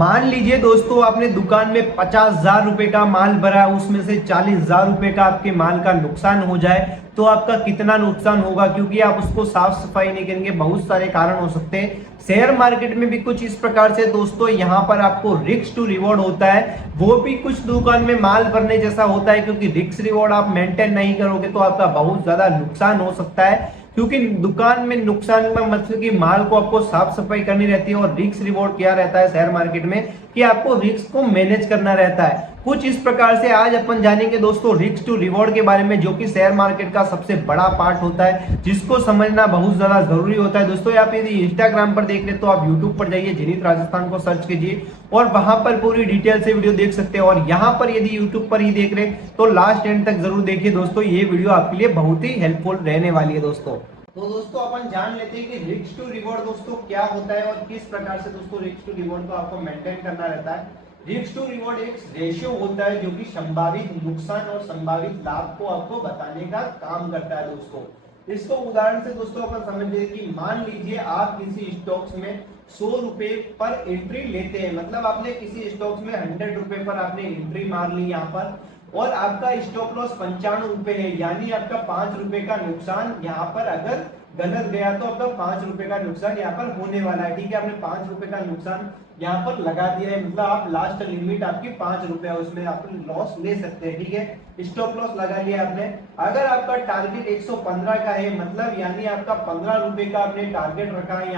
मान लीजिए दोस्तों आपने दुकान में 50,000 रुपए का माल भरा, उसमें से 40,000 रुपए का आपके माल का नुकसान हो जाए तो आपका कितना नुकसान होगा, क्योंकि आप उसको साफ सफाई नहीं करेंगे। बहुत सारे कारण हो सकते हैं। शेयर मार्केट में भी कुछ इस प्रकार से दोस्तों यहाँ पर आपको रिस्क टू रिवॉर्ड होता है, वो भी कुछ दुकान में माल भरने जैसा होता है, क्योंकि रिस्क रिवॉर्ड आप मेंटेन नहीं करोगे तो आपका बहुत ज्यादा नुकसान हो सकता है। क्योंकि दुकान में नुकसान में मतलब कि माल को आपको साफ सफाई करनी रहती है, और रिस्क रिवॉर्ड क्या रहता है शेयर मार्केट में कि आपको रिस्क को मैनेज करना रहता है। कुछ इस प्रकार से आज अपन जानेंगे दोस्तों रिस्क टू रिवॉर्ड के बारे में, जो कि शेयर मार्केट का सबसे बड़ा पार्ट होता है, जिसको समझना बहुत ज्यादा जरूरी होता है। दोस्तों आप यदि इंस्टाग्राम पर देख रहे तो आप यूट्यूब पर जाइए, जीनित राजस्थान को सर्च कीजिए और वहां पर पूरी डिटेल से वीडियो देख सकते हैं। और यहाँ पर यदि यूट्यूब पर ही देख रहे तो लास्ट एंड तक जरूर देखिए दोस्तों, ये वीडियो आपके लिए बहुत ही हेल्पफुल रहने वाली है दोस्तों। तो दोस्तों अपन जान लेते हैं कि रिस्क टू रिवॉर्ड दोस्तों क्या होता है और किस प्रकार से दोस्तों रिस्क टू रिवॉर्ड को आपको मेंटेन करना रहता है। रिस्क टू रिवॉर्ड एक रेशियो होता है जो कि संभावित नुकसान और संभावित लाभ को आपको बताने का काम करता है दोस्तों। इसको उदाहरण से दोस्तों अपन समझ लेते कि मान लीजिए आप किसी स्टॉक्स में 100 रुपए पर एंट्री लेते हैं, मतलब आपने किसी स्टॉक्स में 100 रुपए पर आपने एंट्री मार ली यहाँ पर, और आपका स्टॉप लॉस 95 रुपए है, यानी आपका 5 रुपए का नुकसान यहाँ पर अगर गलत गया तो आपका 5 रुपए का नुकसान यहाँ पर होने वाला है। ठीक है, आपने 5 रुपए का नुकसान यहाँ पर लगा दिया है, मतलब आप लास्ट लिमिट आपकी 5 रुपए है, उसमें आप लॉस ले सकते हैं। ठीक है, स्टॉप लॉस लगा लिया आपने। अगर आपका टारगेट 115 का है, मतलब यानी आपका 15 रुपए का आपने टारगेट रखा है,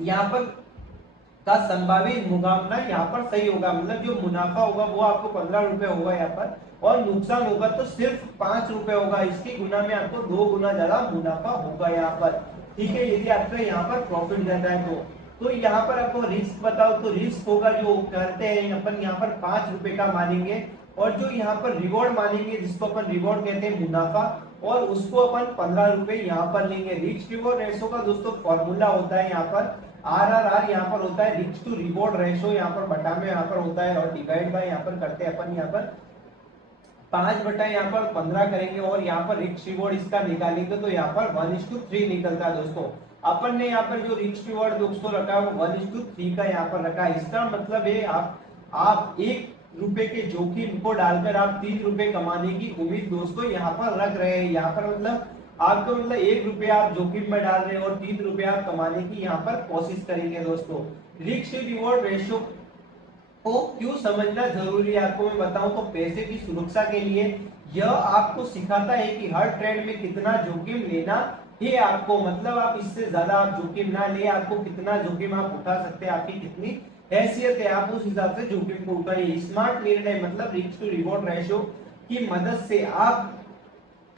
यहाँ पर का संभावित मुकाबला यहाँ पर सही होगा, मतलब जो मुनाफा होगा वो आपको 15 रुपए होगा यहाँ पर, और नुकसान होगा तो सिर्फ 5 रुपए होगा। इसकी गुना में आपको 2 गुना ज्यादा मुनाफा होगा यहाँ पर। ठीक है, यदि आपका यहाँ पर प्रॉफिट ज्यादा है तो यहाँ पर आपको रिस्क बताओ तो रिस्क होगा जो करते हैं अपन यहाँ पर 5 रुपए का मानेंगे, और जो यहाँ पर रिवॉर्ड मानेंगे जिसको अपन रिवॉर्ड कहते हैं मुनाफा, और उसको अपन 15 रुपए यहाँ पर लेंगे। रिस्क रिवॉर्ड रेशो का दोस्तों फॉर्मूला होता है यहाँ पर RRR, यहाँ पर होता है रिस्क टू रिवॉर्ड रेशो, यहाँ पर बटा में यहाँ पर होता है, और डिवाइड बाय यहाँ पर करते हैं अपन यहाँ पर 5 बटा यहाँ पर 15 करेंगे, और यहाँ पर रिस्क रिवॉर्ड इसका निकालेंगे तो यहाँ पर 1:3 निकलता है दोस्तों। अपन ने यहाँ पर जो रिस्क रिवॉर्ड दोस्तों रखा है वो 1:3 का यहाँ पर रखा है। इसका मतलब है आप 1 रुपए के जोखिम को डालकर आप 3 रुपए कमाने की उम्मीद दोस्तों यहाँ पर रख रहे हैं। यहाँ पर मतलब आपको मतलब 1 रुपया आप जोखिम में डाल रहे हैं और 3 रुपया आप कमाने की यहाँ पर कोशिश करेंगे दोस्तों। रिस्क रिवॉर्ड रेशियो को क्यों समझना जरूरी है आपको मैं बताऊं तो पैसे की सुरक्षा के लिए। यह आपको सिखाता है कि हर ट्रेड में कितना जोखिम लेना है आपको, मतलब आप इससे ज्यादा आप जोखिम ना ले, आपको कितना जोखिम आप उठा सकते हैं, आपकी कितनी हैसियत है, आप उस हिसाब से जोखिम को उठाइए। स्मार्ट निर्णय मतलब रिस्क टू रिवॉर्ड रेशियो की मदद से आप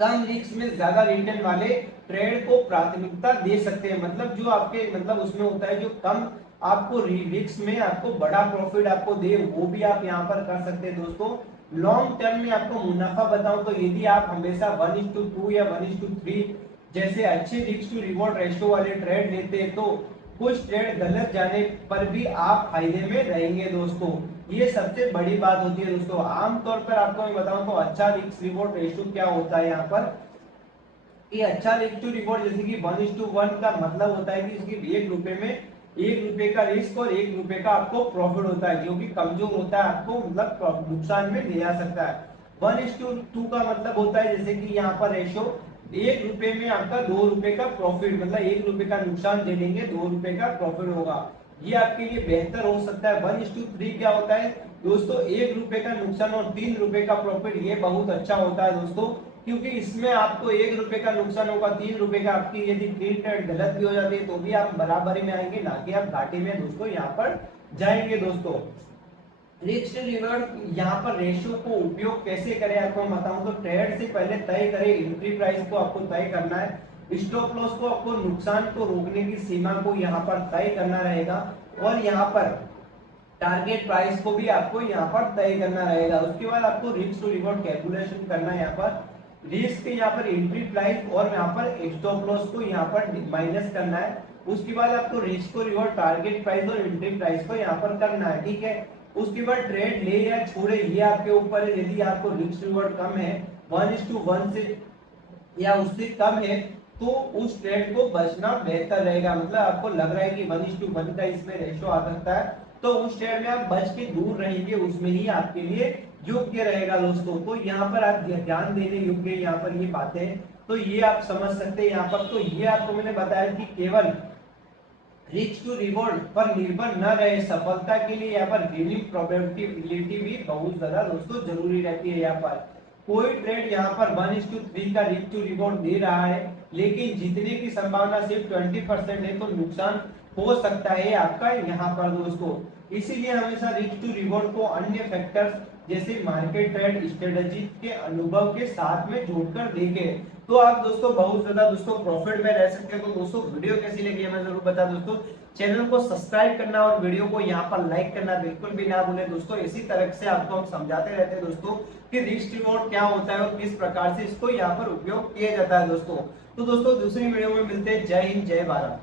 कम रिस्क में ज्यादा रिटर्न वाले ट्रेड को प्राथमिकता दे सकते हैं, मतलब जो आपके मतलब उसमें होता है जो कम आपको रिस्क में आपको बड़ा प्रॉफिट आपको दे, वो भी आप यहाँ पर कर सकते हैं दोस्तों। लॉन्ग टर्म में आपको मुनाफा बताऊं तो यदि आप हमेशा 1:2 या 1:3 जैसे अच्छे रिस्क टू रिवॉर्ड रेशियो वाले ट्रेड लेते हैं तो कुछ ट्रेड गलत जाने पर भी आप फायदे में रहेंगे दोस्तों। ये सबसे बड़ी बात होती है दोस्तों। आमतौर पर आपको मैं बताऊं तो अच्छा रिस्क रिवॉर्ड रेशियो क्या होता है यहाँ पर, ये अच्छा रिस्क टू रिवॉर्ड जैसे कि 1:1 का मतलब होता है कि इसकी 1 रुपए में 1 रुपए का रिस्क और 1 रुपए का आपको प्रॉफिट होता है, जो कि कमजोर होता है आपको मतलब नुकसान में ले जा सकता है। 1:2 का मतलब होता है जैसे कि यहाँ पर रेशो 1 रुपए में आपका 2 रुपए का प्रॉफिट, मतलब 1 रुपए का नुकसान दे देंगे 2 रुपए का प्रॉफिट होगा, ये आपके लिए बेहतर हो सकता है। 1:3 क्या होता है दोस्तों, 1 रुपए का नुकसान और 3 रुपए का प्रॉफिट, ये बहुत अच्छा होता है दोस्तों, क्योंकि इसमें आपको 1 रुपए का नुकसान होगा, 3 रुपए का आपकी यदि ट्रेड गलत भी हो जाती है तो भी आप बराबरी में आएंगे, ना कि आप घाटे में दोस्तों यहाँ पर जाएंगे दोस्तों। रिस्क रिवॉर्ड यहाँ पर रेशियो को उपयोग कैसे करें आपको मैं बताऊं तो ट्रेड से पहले तय करें एंट्री प्राइस को आपको तय करना है, स्टॉप लॉस को आपको नुकसान को रोकने की सीमा को यहाँ पर तय करना रहेगा, और यहाँ पर टारगेट प्राइस को भी आपको यहाँ पर तय करना रहेगा। उसके बाद आपको रिस्क टू रिवॉर्ड कैलकुलेशन करना है, यहाँ पर रिस्क यहाँ पर एंट्री प्राइस और यहाँ पर स्टॉप लॉस को यहाँ पर माइनस करना है। उसके बाद आपको रिस्क को रिवॉर्ड टारगेट प्राइस और एंट्री प्राइस को यहाँ पर करना है। ठीक है, उसके बाद ट्रेड ले या छोड़े ये आपके ऊपर है। यदि आपको रिस्क रिवॉर्ड कम है 1:1 से या उससे कम है तो उस ट्रेड को बचना बेहतर रहेगा, मतलब आपको लग रहा है कि 1:1 का इसमें रेशियो आ सकता है तो उस ट्रेड में आप बच के दूर रहेंगे, उसमें ही आपके लिए योग्य रहेगा दोस्तों। तो यहाँ पर आप ध्यान देने योग्य यहाँ पर ये बातें, तो ये आप समझ सकते हैं यहाँ पर। तो ये आपको मैंने बताया कि केवल रिस्क टू रिवॉर्ड पर निर्भर न रहे सफलता के लिए, यहाँ पर गेनिंग प्रोबेबिलिटी भी बहुत ज्यादा दोस्तों जरूरी रहती है। यहाँ पर कोई ट्रेड यहाँ पर 1:3 का रिस्क टू रिवॉर्ड दे रहा है, लेकिन जीतने की संभावना सिर्फ 20% है, तो नुकसान हो सकता है आपका यहाँ पर दोस्तों। इसीलिए हमेशा रिस्क टू रिवॉर्ड को अन्य फैक्टर्स जैसे मार्केट ट्रेड स्ट्रेटजी के अनुभव के साथ में जोड़कर देखें, तो आप दोस्तों बहुत ज्यादा दोस्तों प्रॉफिट में रह सकते हैं। तो दोस्तों वीडियो कैसी लगी हमें जरूर बता दोस्तों। चैनल को सब्सक्राइब करना और वीडियो को यहाँ पर लाइक करना बिल्कुल भी ना भूलें दोस्तों। इसी तरह से आपको हम समझाते रहते हैं दोस्तों कि रिस्क रिवॉर्ड क्या होता है और किस प्रकार से इसको यहाँ पर उपयोग किया जाता है दोस्तों। तो दोस्तों दूसरी वीडियो में मिलते हैं। जय हिंद, जय भारत।